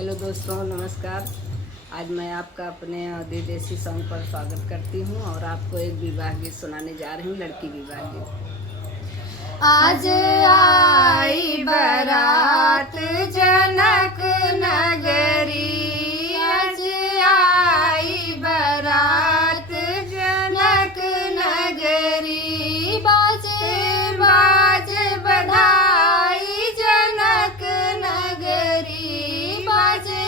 Hello दोस्तों, नमस्कार। आज मैं आपका अपने देसी सॉन्ग पर स्वागत करती हूँ और आपको एक विवाह गीत सुनाने जा रही हूँ, लड़की विवाह गीत। आज आई बारात जनक नगरी, आज आई बारात जनक नगरी, बाजे बाजे बधाई जनक नगरी, बाजे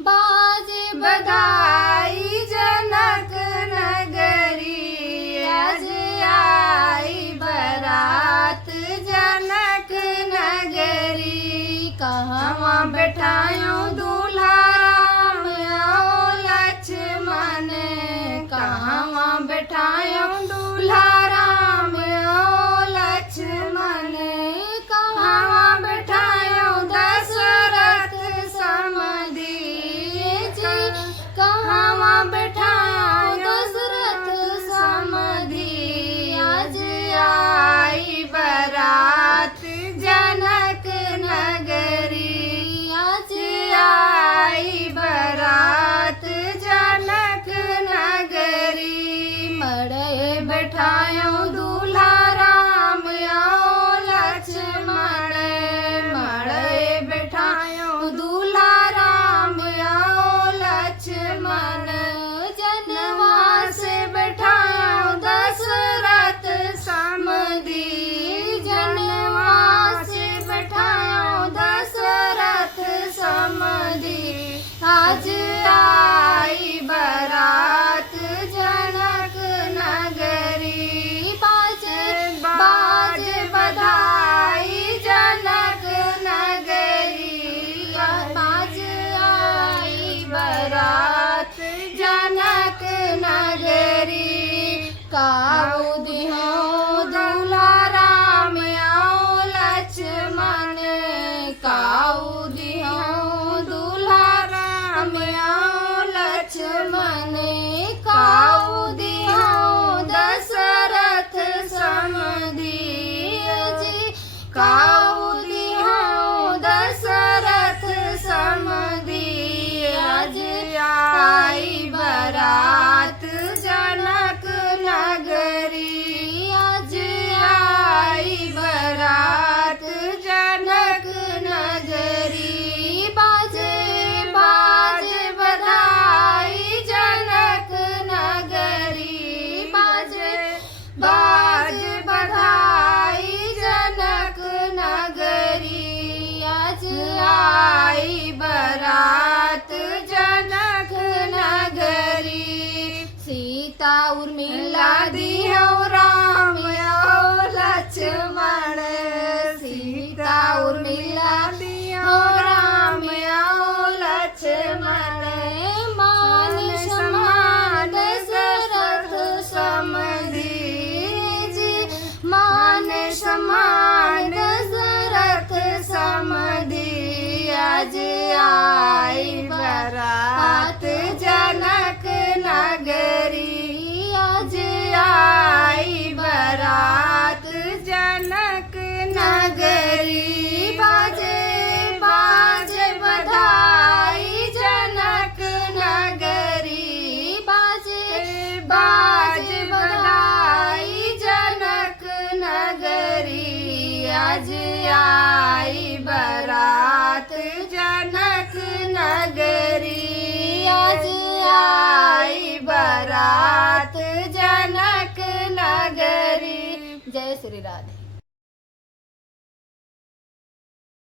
बाजे बधाई जनक नगरी, आज आई बारात जनक नगरी। कहवा बैठायो दूल्हा राम आओ लक्ष्मण, कहवा बैठायो दूल्हा राम आओ लक्ष्मण, कहवा बैठायो दशरथ समधी जी, कहवा बैठायो दशरथ समधी, आज आई बारात जनक नगरी, आज आई बारात जनक नगरी। मड़े बैठायो दूल्हा राम आओ लक्ष्मण, मड़े बैठायो दूल्हा राम आओ लक्ष्मण, जनवा से बैठायो दशरथ समधी, जनवा से बैठायो दशरथ समधी, आज आई बारात जनक नगरी, बाजे बाजे बधाई जनक नगरी, आज आई बारात जनक नगरी। काऊ दिहो दूल्हा राम आओ लक्ष्मण, काऊ दिहो दूल्हा राम आओ लक्ष्मण, काऊ दिहो दशरथ समधी जी, काऊ दिहो दशरथ समधी, आज आई बारात जनक नगरी, आज आई बारात जनक नगरी, बाजे बाजे बधाई जनक नगरी, बाजे बाजे बधाई जनक नगरी, आज आई बारात जनक नगरी। सीता उर्मिला दिहो राम आओ लक्ष्मण, सीता उर्मिला दिहो राम आओ लक्ष्मण, मान सम्मान दशरथ समधी जी, मान सम्मान दशरथ समधी, आज आई बारात जनक नगरी, आज आई बारात जनक नगरी, बाजे बाजे बधाई जनक नगरी, बाजे बाजे बधाई जनक नगरी, आज आई बारात जनक नगरी, आज आई बारात जनक नगरी। जय श्री राधे।